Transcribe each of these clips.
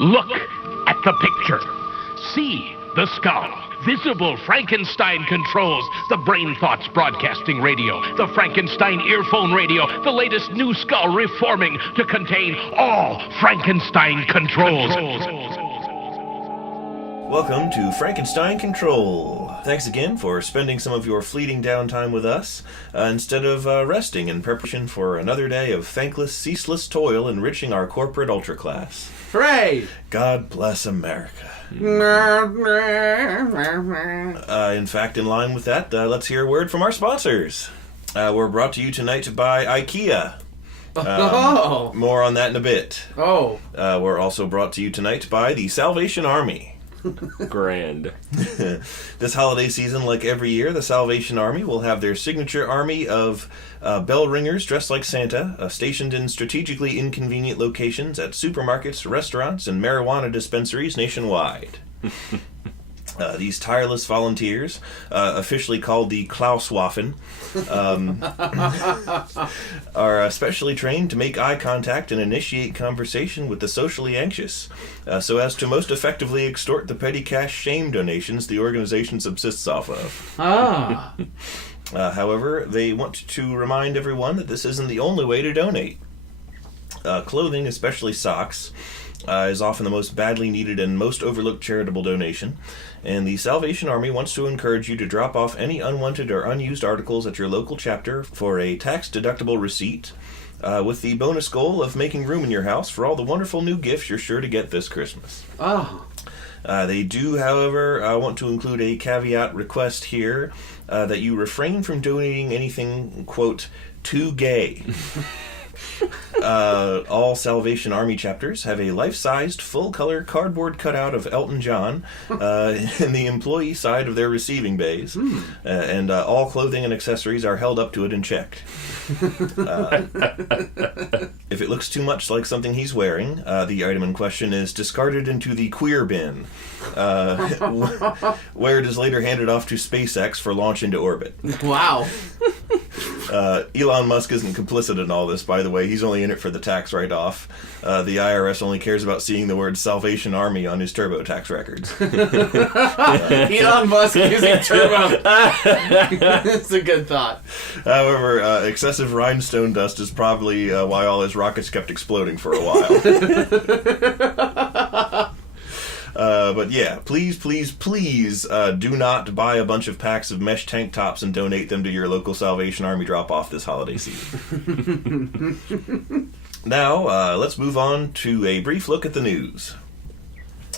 Look at the picture. See the skull. Visible Frankenstein controls. The Brain Thoughts broadcasting radio. The Frankenstein earphone radio. The latest new skull reforming to contain all Frankenstein controls. Welcome to Frankenstein Control. Thanks again for spending some of your fleeting downtime with us, instead of resting in preparation for another day of thankless, ceaseless toil enriching our corporate ultra-class. Hooray! God bless America. In fact, in line with that, let's hear a word from our sponsors. We're brought to you tonight by IKEA. More on that in a bit. We're also brought to you tonight by the Salvation Army. Grand. This holiday season, like every year, the Salvation Army will have their signature army of bell ringers dressed like Santa, stationed in strategically inconvenient locations at supermarkets, restaurants, and marijuana dispensaries nationwide. These tireless volunteers, officially called the Klauswaffen, are specially trained to make eye contact and initiate conversation with the socially anxious, so as to most effectively extort the petty cash shame donations the organization subsists off of. However, they want to remind everyone that this isn't the only way to donate. Clothing, especially socks, is often the most badly needed and most overlooked charitable donation, and the Salvation Army wants to encourage you to drop off any unwanted or unused articles at your local chapter for a tax-deductible receipt, with the bonus goal of making room in your house for all the wonderful new gifts you're sure to get this Christmas. They do, however, want to include a caveat request here that you refrain from donating anything, quote, too gay. All Salvation Army chapters have a life-sized, full-color cardboard cutout of Elton John in the employee side of their receiving bays, and all clothing and accessories are held up to it and checked. If it looks too much like something he's wearing, the item in question is discarded into the queer bin, where it is later handed off to SpaceX for launch into orbit. Wow. Elon Musk isn't complicit in all this, by the way. He's only in it for the tax write-off. The IRS only cares about seeing the word Salvation Army on his TurboTax records. Elon Musk using Turbo. That's a good thought. However, excessive rhinestone dust is probably why all his rockets kept exploding for a while. But yeah, please do not buy a bunch of packs of mesh tank tops and donate them to your local Salvation Army drop-off this holiday season. Now, let's move on to a brief look at the news.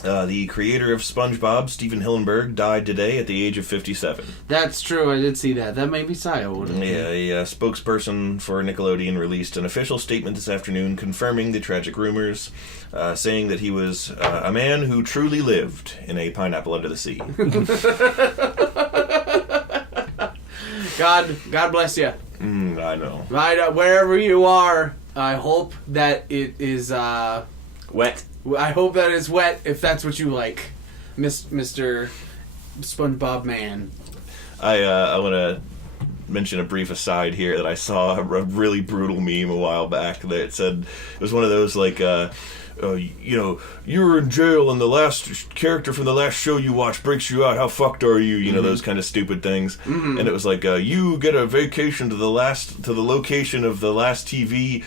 The creator of SpongeBob, Steven Hillenburg, died today at the age of 57. That's true, I did see that. That made me sigh a little. Yeah, a spokesperson for Nickelodeon released an official statement this afternoon confirming the tragic rumors, saying that he was a man who truly lived in a pineapple under the sea. God bless you. I know. Wherever you are, I hope that it is Wet. I hope that it's wet, if that's what you like, Mr. SpongeBob Man. I want to mention a brief aside here that I saw a really brutal meme a while back that said, it was one of those like, you were in jail and the last character from the last show you watched breaks you out. How fucked are you? You know, those kind of stupid things. And it was like, you get a vacation to the location of the last TV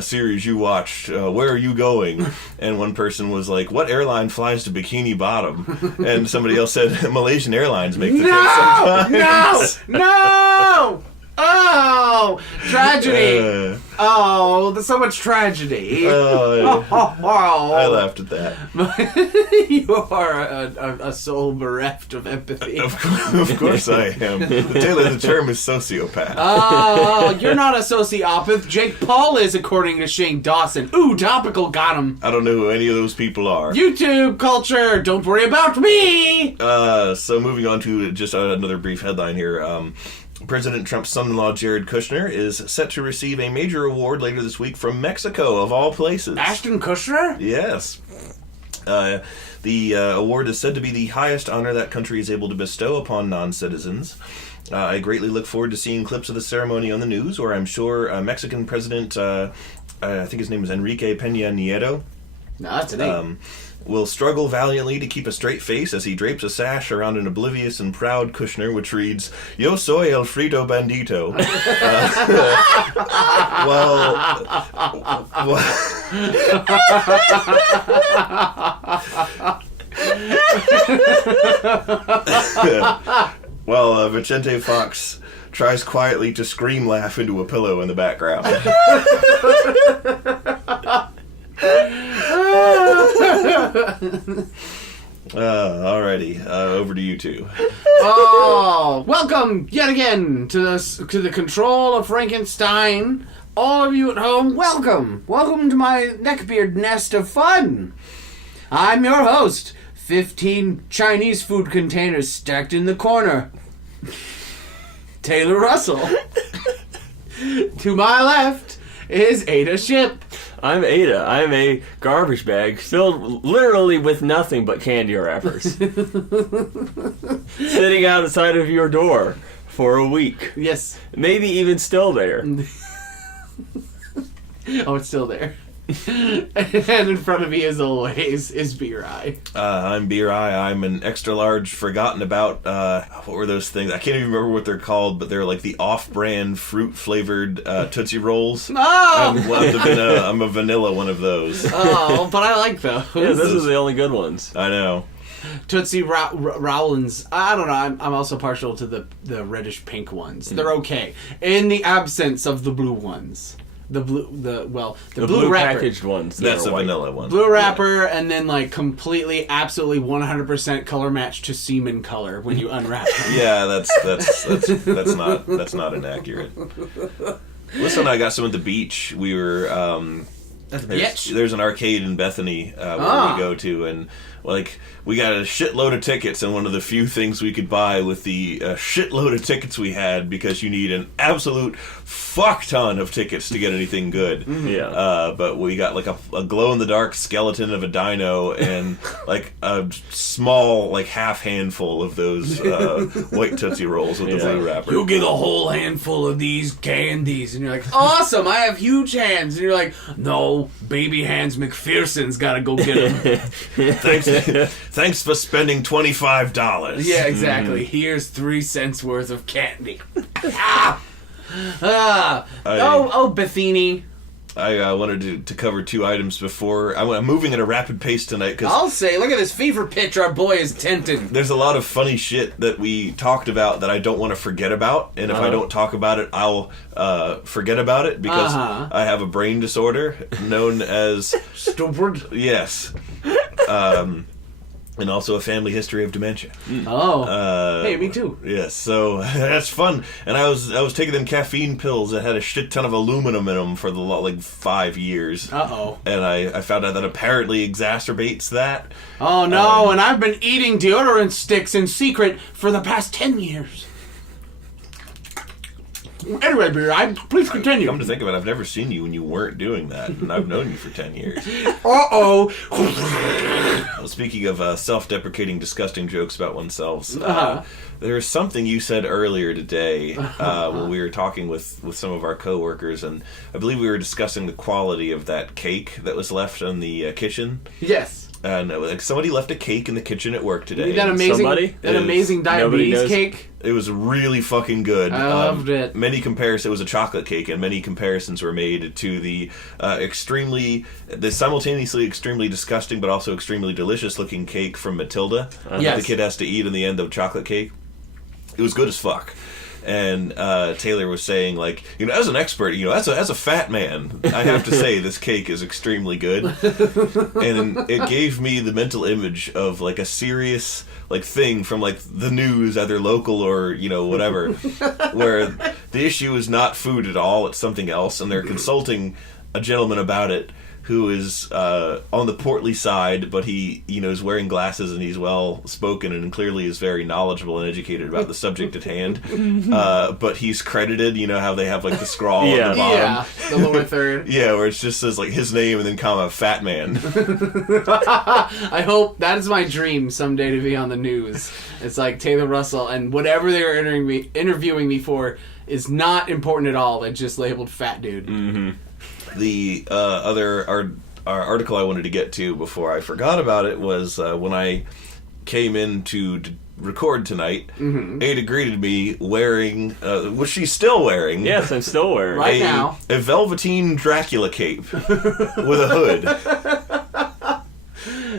series you watched. Where are you going? And one person was like, what airline flies to Bikini Bottom? And somebody else said, Malaysian Airlines make the trip sometimes. No! Oh, tragedy. There's so much tragedy. I laughed at that. You are a soul bereft of empathy. Of course I am. The term is sociopath. Oh, you're not a sociopath. Jake Paul is, according to Shane Dawson. Ooh, topical, got him. I don't know who any of those people are. YouTube culture, don't worry about me. So moving on to just another brief headline here. President Trump's son-in-law, Jared Kushner, is set to receive a major award later this week from Mexico, of all places. Ashton Kutcher? Yes. The award is said to be the highest honor that country is able to bestow upon non-citizens. I greatly look forward to seeing clips of the ceremony on the news, where I'm sure Mexican President, I think his name is Enrique Peña Nieto, No, that's an 8. Will struggle valiantly to keep a straight face as he drapes a sash around an oblivious and proud Kushner, which reads, "Yo soy el frito bandito." While Vicente Fox tries quietly to scream laugh into a pillow in the background. Alrighty, over to you two. Oh, welcome yet again to the control of Frankenstein. All of you at home, welcome to my neckbeard nest of fun. I'm your host. 15 Chinese food containers stacked in the corner. Taylor Russell. To my left is Ada Ship. I'm Ada. I'm a garbage bag filled literally with nothing but candy wrappers. Sitting outside of your door for a week. Yes. Maybe even still there. Oh, it's still there. And in front of me, as always, is Beer Eye. I'm Beer Eye. I'm an extra large, forgotten about, what were those things? I can't even remember what they're called, but they're like the off-brand fruit-flavored Tootsie Rolls. Oh! I'm a vanilla one of those. Oh, but I like those. Yeah, those are the only good ones. I know. Tootsie Rowlands. I don't know. I'm also partial to the reddish pink ones. They're okay in the absence of the blue ones. The blue wrapper. Packaged ones. That's a vanilla one. Blue wrapper, and then like completely, absolutely, 100% color match to semen color when you unwrap them. Yeah, that's not inaccurate. Listen, I got some at the beach. We were there's an arcade in Bethany where we go to, and we got a shitload of tickets, and one of the few things we could buy with the shitload of tickets we had, because you need an absolute fuck ton of tickets to get anything good. Yeah. But we got like a glow-in-the-dark skeleton of a dino and like a small half handful of those white Tootsie Rolls with the blue wrapper. You'll get a whole handful of these candies, and you're like, awesome, I have huge hands. And you're like, no, baby hands McPherson's gotta go get them. Thanks for spending $25. Yeah, exactly. Here's 3 cents worth of candy. Bethany. I wanted to cover 2 items before. I'm moving at a rapid pace tonight because I'll say, look at this fever pitch our boy is tenting. there's a lot of funny shit that we talked about that I don't want to forget about, and if I don't talk about it, I'll forget about it because I have a brain disorder known as Stupid. yes. And also a family history of dementia. Oh, hey, me too. Yes, so that's fun. And I was taking them caffeine pills that had a shit ton of aluminum in them for 5 years. And I found out that apparently exacerbates that. Oh no! And I've been eating deodorant sticks in secret for the past 10 years. Anyway, Beer Eye, please continue. Come to think of it, I've never seen you when you weren't doing that, and I've known you for 10 years. Well, speaking of self-deprecating, disgusting jokes about oneself, there's something you said earlier today when we were talking with some of our coworkers, and I believe we were discussing the quality of that cake that was left in the kitchen. Yes. Somebody left a cake in the kitchen at work today. That amazing diabetes cake. It was really fucking good. I loved it. It was a chocolate cake, and many comparisons were made to the simultaneously extremely disgusting but also extremely delicious looking cake from Matilda that the kid has to eat in the end of chocolate cake. It was good as fuck. And Taylor was saying, as an expert, as a fat man, I have to say this cake is extremely good. And it gave me the mental image of a serious thing from the news, either local or whatever, where the issue is not food at all; it's something else, and they're consulting a gentleman about it who is on the portly side, but he is wearing glasses and he's well spoken and clearly is very knowledgeable and educated about the subject at hand. But he's credited, how they have the scrawl at the bottom. Yeah, the lower third. Yeah, where it just says his name and then comma fat man. I hope that is my dream someday to be on the news. It's like Taylor Russell, and whatever they were interviewing me for is not important at all. They just labeled fat dude. Mm-hmm. The our article I wanted to get to before I forgot about it was when I came in to record tonight, Ada greeted me wearing, which she's still wearing. Yes, I'm still wearing. Right now. A velveteen Dracula cape with a hood.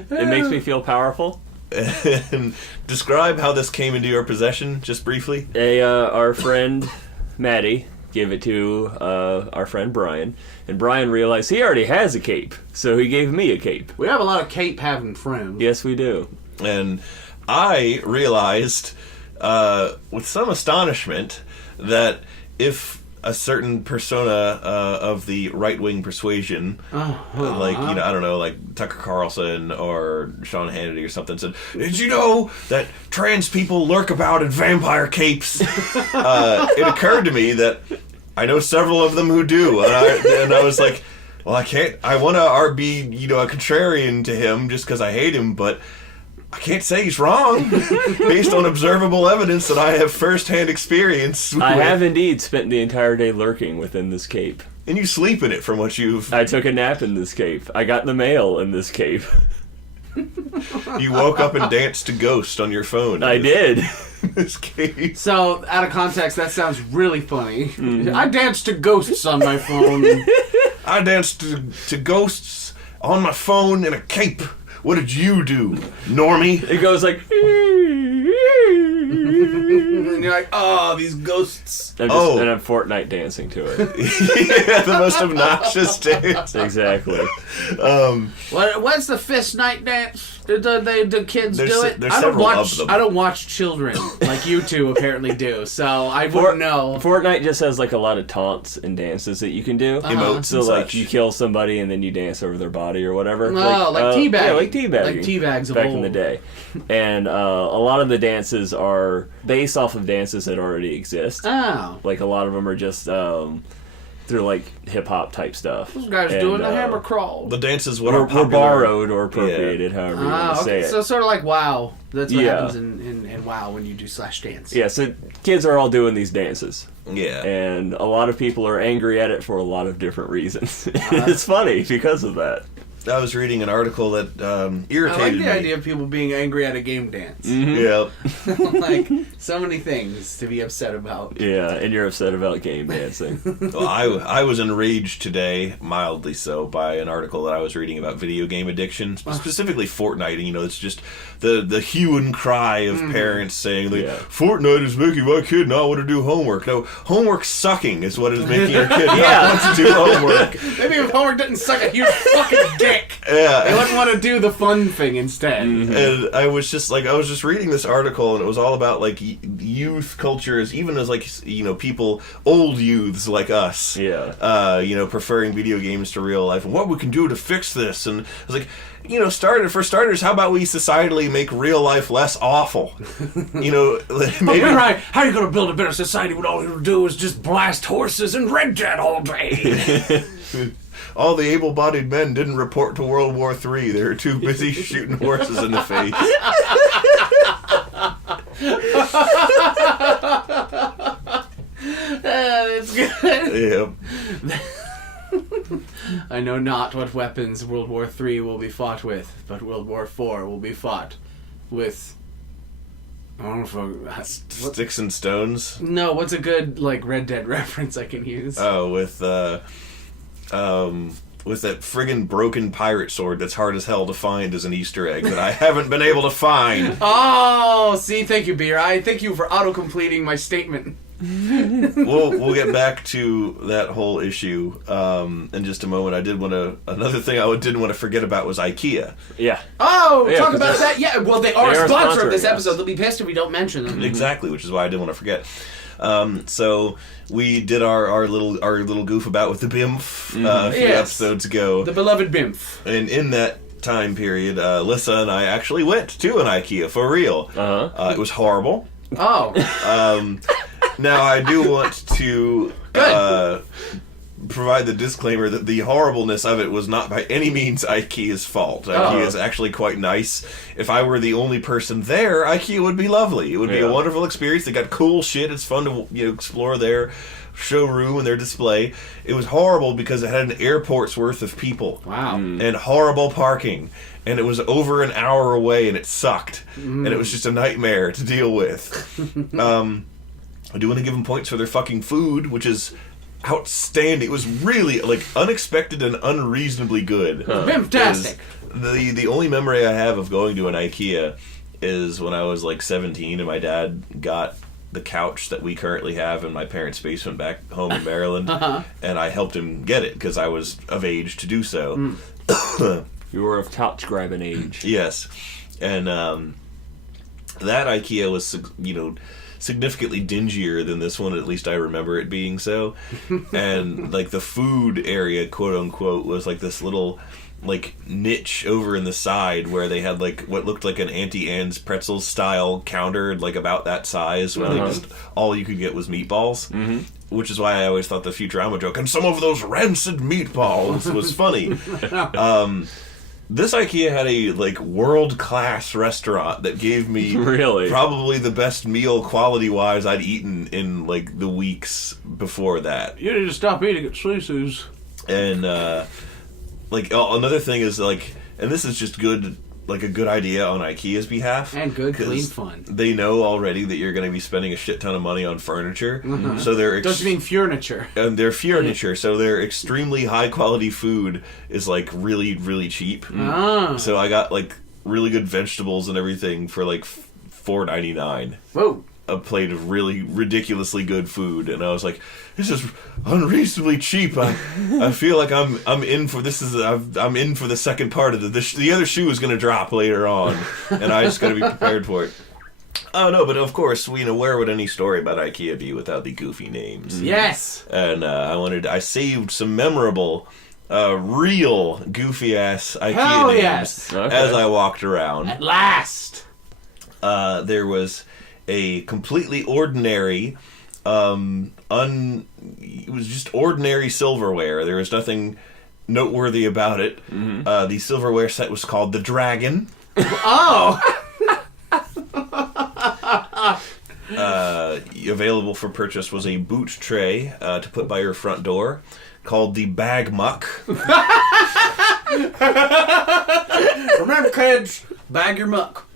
It makes me feel powerful. And describe how this came into your possession, just briefly. Our friend Maddie gave it to our friend Brian, and Brian realized he already has a cape, so he gave me a cape. We have a lot of cape-having friends. Yes, we do. And I realized, with some astonishment, that if a certain persona of the right-wing persuasion, like, I don't know, like Tucker Carlson or Sean Hannity or something, said, "Did you know that trans people lurk about in vampire capes?" It occurred to me that I know several of them who do, and I was like, well, I want to be, a contrarian to him just because I hate him, but I can't say he's wrong based on observable evidence that I have first-hand experience with. I have indeed spent the entire day lurking within this cape. And you sleep in it from what you've... I took a nap in this cape. I got the mail in this cape. You woke up and danced to Ghost on your phone. I did. This cape. So, out of context, that sounds really funny. I danced to ghosts on my phone. I danced to Ghosts on my phone in a cape. What did you do, normie? It goes like... And you're like, oh, these ghosts. And I'm Fortnite dancing to it. Yeah, the most obnoxious dance. Exactly. What's the fist night dance? Do the kids do it? There's several of them. I don't watch children like you two apparently do, so I wouldn't know. Fortnite just has like a lot of taunts and dances that you can do. Emotes So and like such. you kill somebody and then you dance over their body or whatever. Oh, like teabagging. Yeah, like teabagging. Like teabags of back old. in the day. And a lot of the dances are based off of dances that already exist. Oh. Like a lot of them are just through like hip hop type stuff. Those guys doing the hammer crawl. The dances were Were borrowed or appropriated, however you want to say it. So sort of like WoW. That's what happens in WoW when you do /dance. Yeah, so kids are all doing these dances. Yeah. And a lot of people are angry at it for a lot of different reasons. It's funny because of that. I was reading an article that irritated I like me. the idea of people being angry at a game dance. Yeah. Like, so many things to be upset about. Yeah, and you're upset about game dancing. Well, I was enraged today, mildly so, by an article that I was reading about video game addiction, specifically Fortnite. And, it's just the hue and cry of parents saying, like, Fortnite is making my kid not want to do homework. No, homework sucking is what is making your kid not want to do homework. Maybe if homework didn't suck a huge fucking dick, Yeah. they wouldn't want to do the fun thing instead. And I was just reading this article, and it was all about like youth culture, even as like people, old youths like us, preferring video games to real life, and what we can do to fix this. And I was like, for starters, how about we societally make real life less awful? Maybe You're right. How are you going to build a better society when all you do is just blast horses and Red Dead all day? all the able-bodied men didn't report to World War III. They were too busy shooting horses in the face. That's good. Yeah. I know not what weapons World War III will be fought with, but World War IV will be fought with... I don't know if Sticks and stones. No, what's a good Red Dead reference I can use? Oh, with that friggin' broken pirate sword that's hard as hell to find as an Easter egg that I haven't been able to find. Oh, see, thank you, Beer. I thank you for auto-completing my statement. We'll get back to that whole issue in just a moment. Another thing I didn't want to forget about was IKEA. Yeah. Oh, Yeah, talk about that. Yeah, well, they are a sponsor of this sponsoring us. episode. They'll be pissed if we don't mention them. Exactly, which is why I didn't want to forget. So we did our little goof about with the BIMF a few episodes ago. The beloved BIMF. And in that time period, Lissa and I actually went to an IKEA for real. It was horrible. Oh. Now, I do want to provide the disclaimer that the horribleness of it was not by any means IKEA's fault. IKEA is actually quite nice. If I were the only person there, IKEA would be lovely. It would be a wonderful experience. They got cool shit. It's fun to explore there. showroom and their display. It was horrible because it had an airport's worth of people. Wow. And horrible parking. And it was over an hour away, and it sucked. And it was just a nightmare to deal with. I do want to give them points for their fucking food, which is outstanding. It was really, like, unexpected and unreasonably good. Fantastic. The only memory I have of going to an IKEA is when I was, like, 17, and my dad got the couch that we currently have in my parents' basement back home in Maryland, and I helped him get it, because I was of age to do so. You were of couch grabbing age. Yes. And that IKEA was, significantly dingier than this one, at least I remember it being so. And, like, the food area, quote-unquote, was, like, this little, like, niche over in the side where they had, like, what looked like an Auntie Anne's pretzels style counter, like, about that size, where, like, just all you could get was meatballs. Which is why I always thought the Futurama joke, and some of those rancid meatballs, was funny. This IKEA had a, like, world-class restaurant that gave me probably the best meal quality-wise I'd eaten in, like, the weeks before that. You need to stop eating at Susie's. And, another thing is, like, and this is just good, like, a good idea on IKEA's behalf. And good, clean fun. They know already that you're going to be spending a shit ton of money on furniture. So they're... Doesn't mean furniture. And they're furniture, so their extremely high-quality food is, like, really, really cheap. So I got, like, really good vegetables and everything for, like, $4.99. Whoa. A plate of really ridiculously good food, and I was like, "This is unreasonably cheap. I feel like I'm in for this. I'm in for the second part of the other shoe is going to drop later on, and I just got to be prepared for it." Oh no, but of course, where would any story about IKEA be without the goofy names? Yes. And I saved some memorable, real goofy ass IKEA names yes. as I walked around. At last. There was a completely ordinary, it was just ordinary silverware. There was nothing noteworthy about it. The silverware set was called the Dragon. Oh! Available for purchase was a boot tray to put by your front door called the Bag Muck. Remember, kids, bag your muck.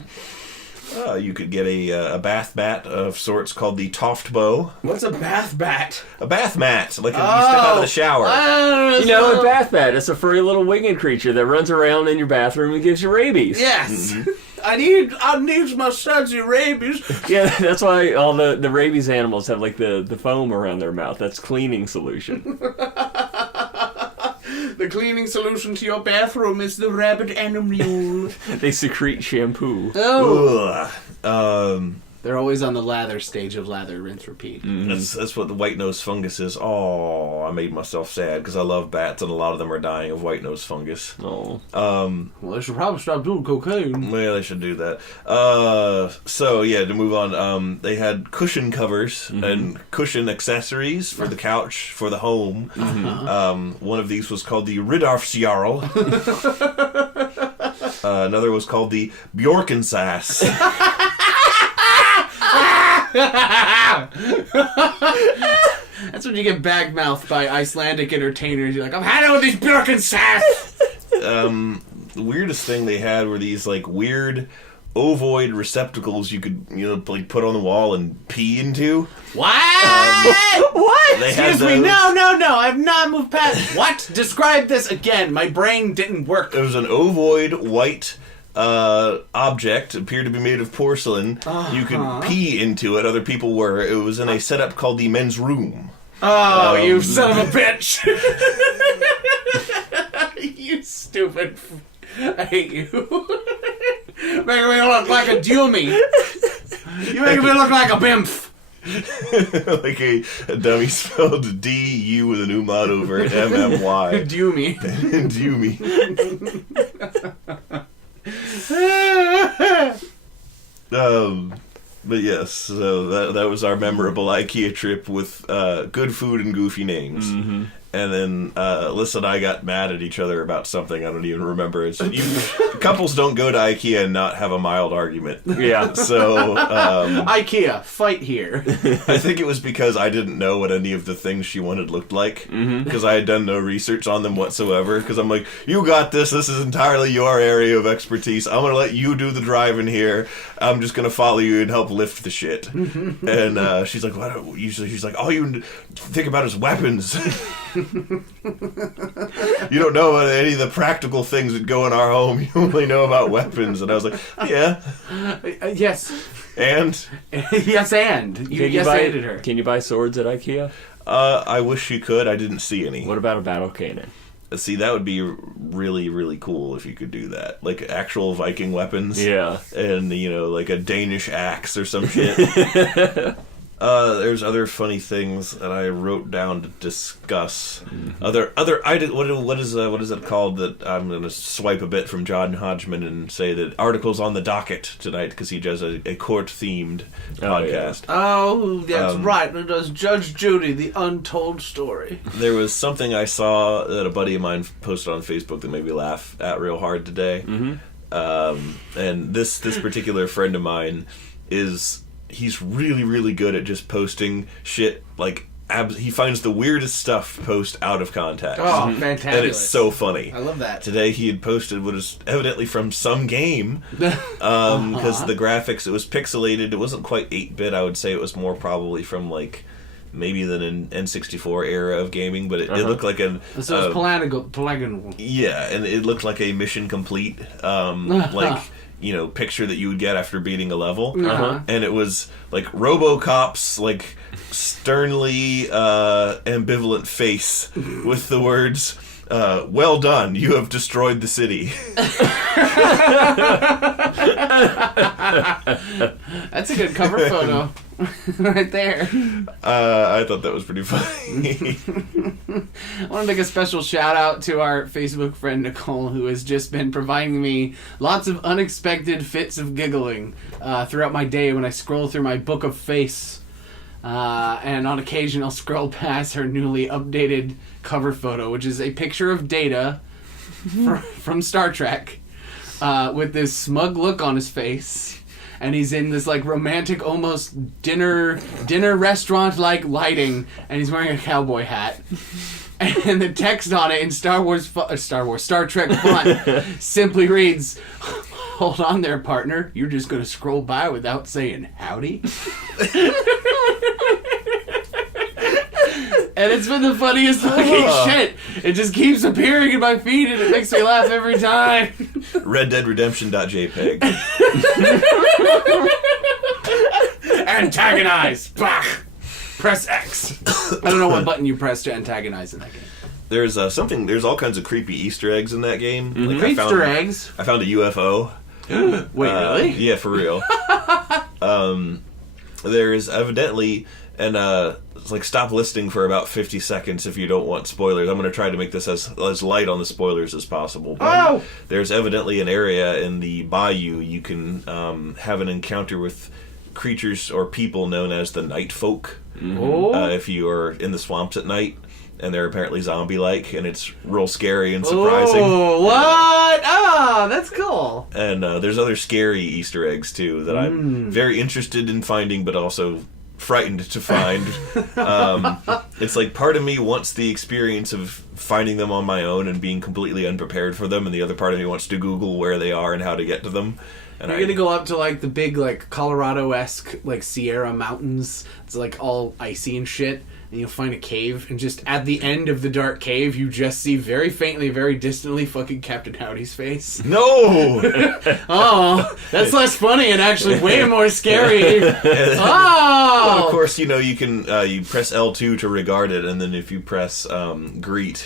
You could get a bath mat of sorts called the Toft Bow. What's a bath bat? A bath mat, like you step out of the shower. A bath bat. It's a furry little winged creature that runs around in your bathroom and gives you rabies. Yes. I need my sudsy rabies. Yeah, that's why all the rabies animals have, like, the foam around their mouth. That's cleaning solution. The cleaning solution to your bathroom is the rabbit animal. They secrete shampoo. Oh. Ugh. They're always on the lather stage of lather, rinse, repeat. That's what the white nose fungus is. Oh, I made myself sad because I love bats and a lot of them are dying of white nose fungus. Oh. Well, they should probably stop doing cocaine. Yeah, they should do that. To move on, they had cushion covers and cushion accessories for the couch, for the home. One of these was called the Riddarfsjarl. Another was called the Bjorkensass. That's when you get bag-mouthed by Icelandic entertainers. You're like, I'm had it with these Bjorkensass! The weirdest thing they had were these, like, weird ovoid receptacles you could, like, put on the wall and pee into. What? What? They Excuse me, no, I've not moved past. What? Describe this again. My brain didn't work. It was an ovoid white object, appeared to be made of porcelain. You could pee into it. Other people were. It was in a setup called the men's room. Oh, you son of a bitch! You stupid. I hate you. Making me look like a dummy. You making me look like a bimf. Like a dummy spelled D-U with an umlaut over it, M-M-Y. Dummy. Dummy. But yes, so that was our memorable IKEA trip with good food and goofy names. And then Alyssa and I got mad at each other about something. I don't even remember. Couples don't go to IKEA and not have a mild argument. Yeah. So IKEA, fight here. I think it was because I didn't know what any of the things she wanted looked like. Because I had done no research on them whatsoever. Because I'm like, you got this. This is entirely your area of expertise. I'm going to let you do the driving here. I'm just going to follow you and help lift the shit. And she's like, what? Usually she's like, all you think about is weapons. You don't know about any of the practical things that go in our home. You only know about weapons. And I was like, yeah. Yes. And? Yes, and. You yes-anded her. Can you buy swords at IKEA? I wish you could. I didn't see any. What about a battle cannon? See, that would be really, really cool if you could do that. Like actual Viking weapons. Yeah. And, like a Danish axe or some shit. There's other funny things that I wrote down to discuss. What is it called that I'm going to swipe a bit from John Hodgman and say that articles on the docket tonight because he does a court-themed podcast. Yeah. Oh, that's right. It does Judge Judy, the untold story. There was something I saw that a buddy of mine posted on Facebook that made me laugh at real hard today. And this particular friend of mine he's really, really good at just posting shit, like, he finds the weirdest stuff post out of context. Oh, fantastic. And it's so funny. I love that. Today he had posted what is evidently from some game, because the graphics, it was pixelated, it wasn't quite 8-bit, I would say it was more probably from, like, maybe the N64 era of gaming, but it looked like an... So it's polygonal. Yeah, and it looked like a mission complete, picture that you would get after beating a level. And it was like RoboCop's like sternly ambivalent face with the words, well done, you have destroyed the city. That's a good cover photo. Right there. I thought that was pretty funny. I want to make a special shout out to our Facebook friend Nicole, who has just been providing me lots of unexpected fits of giggling throughout my day when I scroll through my book of face. And on occasion I'll scroll past her newly updated cover photo, which is a picture of Data from Star Trek with this smug look on his face. And he's in this like romantic, almost dinner restaurant like lighting, and he's wearing a cowboy hat. And the text on it in Star Trek font simply reads, "Hold on there, partner. You're just gonna scroll by without saying howdy." And it's been the funniest fucking shit. It just keeps appearing in my feed and it makes me laugh every time. RedDeadRedemption.jpg. Antagonize. Bah. Press X. I don't know what button you press to antagonize in that game. There's there's all kinds of creepy Easter eggs in that game. Like Easter eggs? I found a UFO. Wait, really? Yeah, for real. There's evidently, and it's like stop listening for about 50 seconds if you don't want spoilers. I'm going to try to make this as light on the spoilers as possible. But there's evidently an area in the bayou you can have an encounter with creatures or people known as the night folk. If you are in the swamps at night. And they're apparently zombie-like, and it's real scary and surprising. Oh, what? Ah, that's cool. And there's other scary Easter eggs, too, that I'm very interested in finding, but also frightened to find. It's like part of me wants the experience of finding them on my own and being completely unprepared for them, and the other part of me wants to Google where they are and how to get to them. And you're gonna go up to like the big like Colorado-esque like Sierra Mountains. It's like all icy and shit. And you'll find a cave, and just at the end of the dark cave, you just see very faintly, very distantly fucking Captain Howdy's face. No! Oh, that's less funny and actually way more scary. Well, of course, you can you press L2 to regard it, and then if you press greet,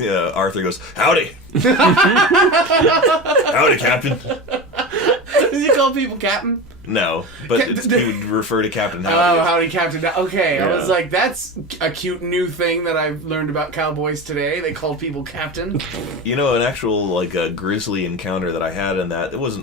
Arthur goes, "Howdy!" "Howdy, Captain." Does he call people Captain? No, but he would refer to Captain Howdy. Oh, Howdy, Captain. Okay, yeah. I was like, that's a cute new thing that I've learned about cowboys today. They called people Captain. An actual like a grisly encounter that I had in that it was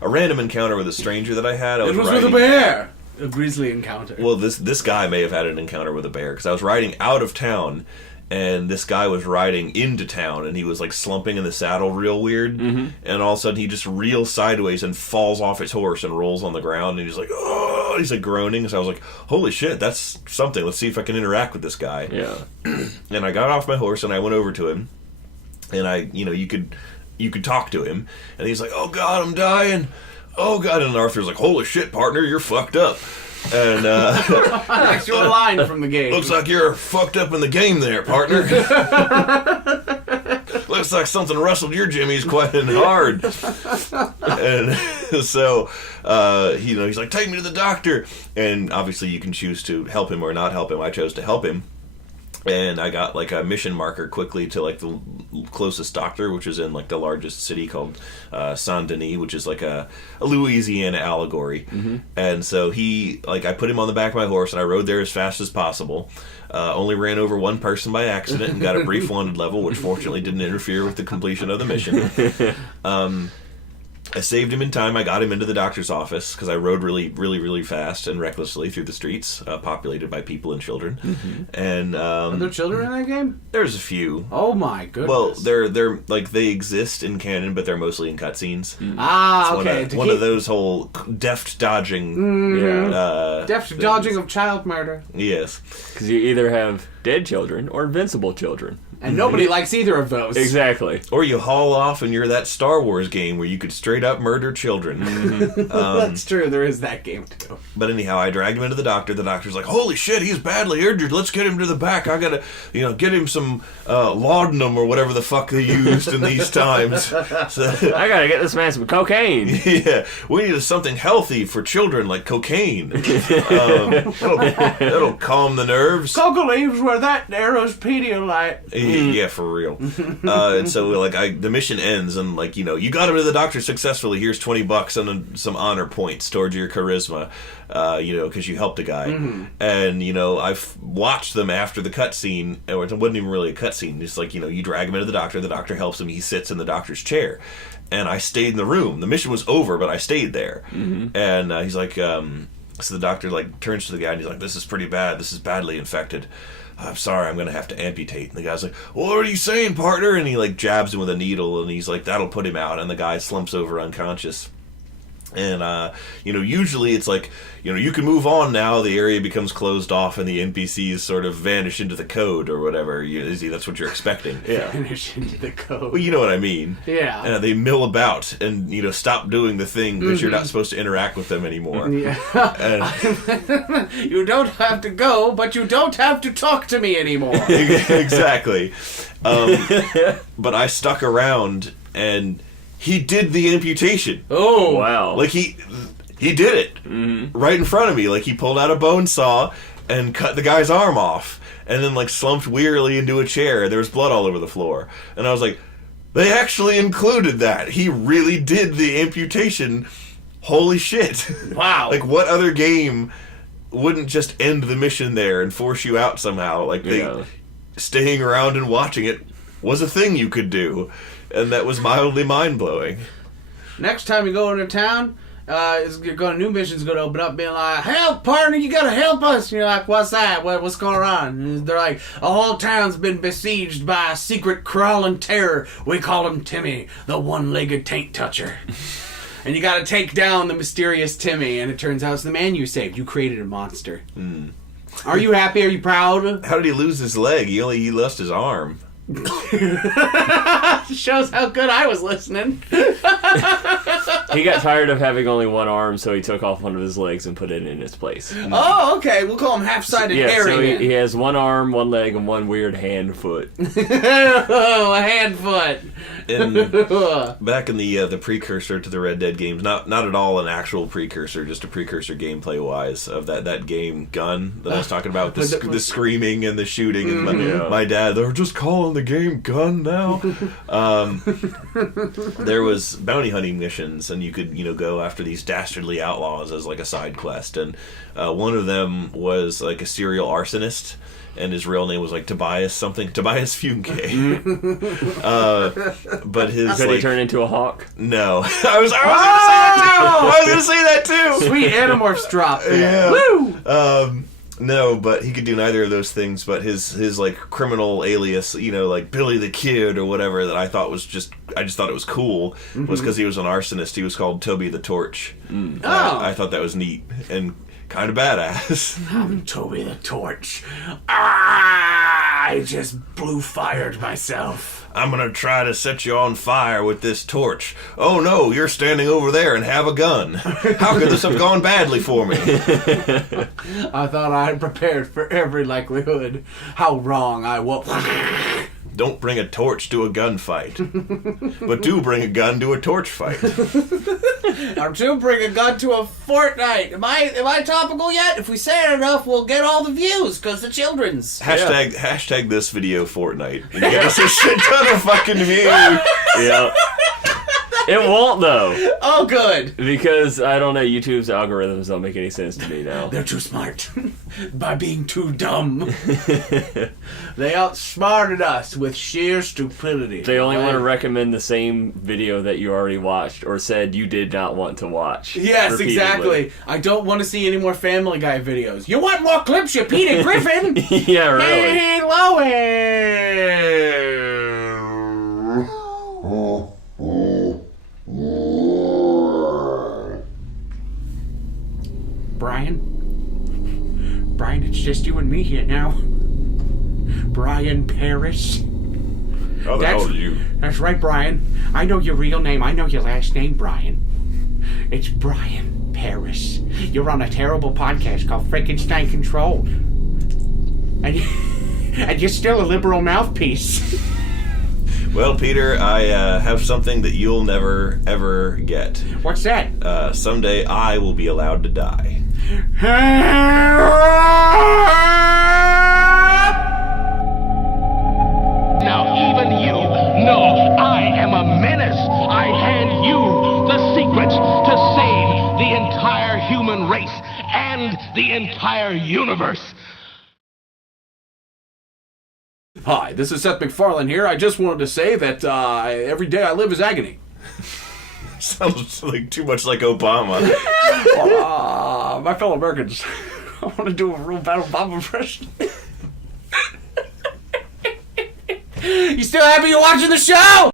a random encounter with a stranger that I had. It was with a bear. A grisly encounter. Well, this guy may have had an encounter with a bear because I was riding out of town. and this guy was riding into town, and he was like slumping in the saddle real weird, and all of a sudden he just reels sideways and falls off his horse and rolls on the ground, and he's like, oh, he's like groaning. So I was like, holy shit, that's something. Let's see if I can interact with this guy. Yeah. And I got off my horse and I went over to him, and you could talk to him, and he's like, oh god, I'm dying. Oh god, and Arthur's like, holy shit, partner, you're fucked up. And Actual line from the game. looks like you're fucked up in the game there, partner. Looks like something rustled your jimmies quite hard. And so he's like, take me to the doctor. And obviously you can choose to help him or not help him. I chose to help him. And I got like a mission marker quickly to like the closest doctor, which is in like the largest city called Saint Denis, which is like a Louisiana allegory. And so I put him on the back of my horse and I rode there as fast as possible. Only ran over one person by accident and got a brief wanted level, which fortunately didn't interfere with the completion of the mission. I saved him in time. I got him into the doctor's office because I rode really, really, really fast and recklessly through the streets, populated by people and children. And Are there children in that game? there's a few. Oh my goodness. Well, they're like they exist in canon, but they're mostly in cutscenes. Okay. One of those whole deft dodging. Deft dodging of child murder. Yes. Because you either have dead children or invincible children. And nobody likes either of those. Exactly. Or you haul off and you're that Star Wars game where you could straight up murder children. That's true. There is that game too. But anyhow, I dragged him into the doctor. The doctor's like, holy shit, he's badly injured. Let's get him to the back. I gotta, get him some laudanum or whatever the fuck they used in these times. So, I gotta get this man some cocaine. yeah, we need something healthy for children like cocaine. That'll calm the nerves. Coca leaves where that arrow's Pedialyte. Yeah, for real. And so, the mission ends, and you got him to the doctor successfully. Here's $20 and some honor points towards your charisma, because you helped a guy. And I've watched them after the cutscene, or it wasn't even really a cutscene. Just you drag him into the doctor helps him. He sits in the doctor's chair, and I stayed in the room. The mission was over, but I stayed there. And he's like, so the doctor turns to the guy and he's like, "This is pretty bad. This is badly infected. I'm sorry, I'm going to have to amputate." And the guy's like, "What are you saying, partner?" And he jabs him with a needle, and he's like, "That'll put him out." And the guy slumps over unconscious. And, usually it's you can move on now, the area becomes closed off, and the NPCs sort of vanish into the code or whatever. That's what you're expecting. Yeah. Vanish into the code. Well, you know what I mean. Yeah. They mill about and, stop doing the thing because you're not supposed to interact with them anymore. Yeah. And, You don't have to go, but you don't have to talk to me anymore. exactly. But I stuck around, and he did the amputation. Oh. Wow. He did it right in front of me. He pulled out a bone saw and cut the guy's arm off, and then slumped wearily into a chair, and there was blood all over the floor. And I was like, they actually included that. He really did the amputation. Holy shit. Wow. What other game wouldn't just end the mission there and force you out somehow? Staying around and watching it was a thing you could do. And that was mildly mind-blowing. Next time you go into town, new mission's going to open up being like, "Help, partner, you got to help us." And you're like, "What's that? What's going on?" And they're like, "A whole town's been besieged by a secret crawling terror. We call him Timmy, the one-legged taint toucher." And you got to take down the mysterious Timmy, and it turns out it's the man you saved. You created a monster. Are you happy? Are you proud? How did he lose his leg? He lost his arm. Shows how good I was listening. He got tired of having only one arm, so he took off one of his legs and put it in its place. Oh, okay. We'll call him half-sided Harry. So he has one arm, one leg, and one weird hand foot. Oh, a hand foot. Back in the precursor to the Red Dead games, not at all an actual precursor, just a precursor gameplay-wise of that game Gun that I was talking about, the screaming and the shooting. And my dad, they're just calling the game Gun now. There was bounty hunting missions, and you could go after these dastardly outlaws as a side quest, and one of them was a serial arsonist, and his real name was Tobias Funke. But his Could he turn into a hawk? No. I was gonna say that too. Sweet Animorphs drop. Yeah. Woo! No, but he could do neither of those things. But his like criminal alias, like Billy the Kid or whatever, that I just thought it was cool, was because he was an arsonist. He was called Toby the Torch. I thought that was neat and kind of badass. I'm Toby the Torch. I just fired myself. I'm gonna try to set you on fire with this torch. Oh no, you're standing over there and have a gun. How could this have gone badly for me? I thought I had prepared for every likelihood. How wrong I was. Don't bring a torch to a gunfight. But do bring a gun to a torch fight. Or do bring a gun to a Fortnite. Am I topical yet? If we say it enough, we'll get all the views, because the children's. Hashtag this video Fortnite. And you get us a shit ton of fucking views. Yeah. It won't, though. Oh, good. Because, I don't know, YouTube's algorithms don't make any sense to me now. They're too smart. By being too dumb. They outsmarted us with sheer stupidity. They only want to recommend the same video that you already watched or said you did not want to watch. Yes, repeatedly. exactly. I don't want to see any more Family Guy videos. You want more clips, you Peter Griffin? Yeah, really. Hey, Lois! Brian, it's just you and me here now. Brian Paris. How the hell are you? That's right, Brian. I know your real name. I know your last name, Brian. It's Brian Paris. You're on a terrible podcast called Frankenstein Control. And you're still a liberal mouthpiece. Well, Peter, I have something that you'll never, ever get. What's that? Someday I will be allowed to die. Now even you know I am a menace. I hand you the secrets to save the entire human race and the entire universe. Hi, this is Seth MacFarlane here. I just wanted to say that every day I live is agony. Sounds like too much like Obama. My fellow Americans, I want to do a real bad Obama impression. You still happy you're watching the show?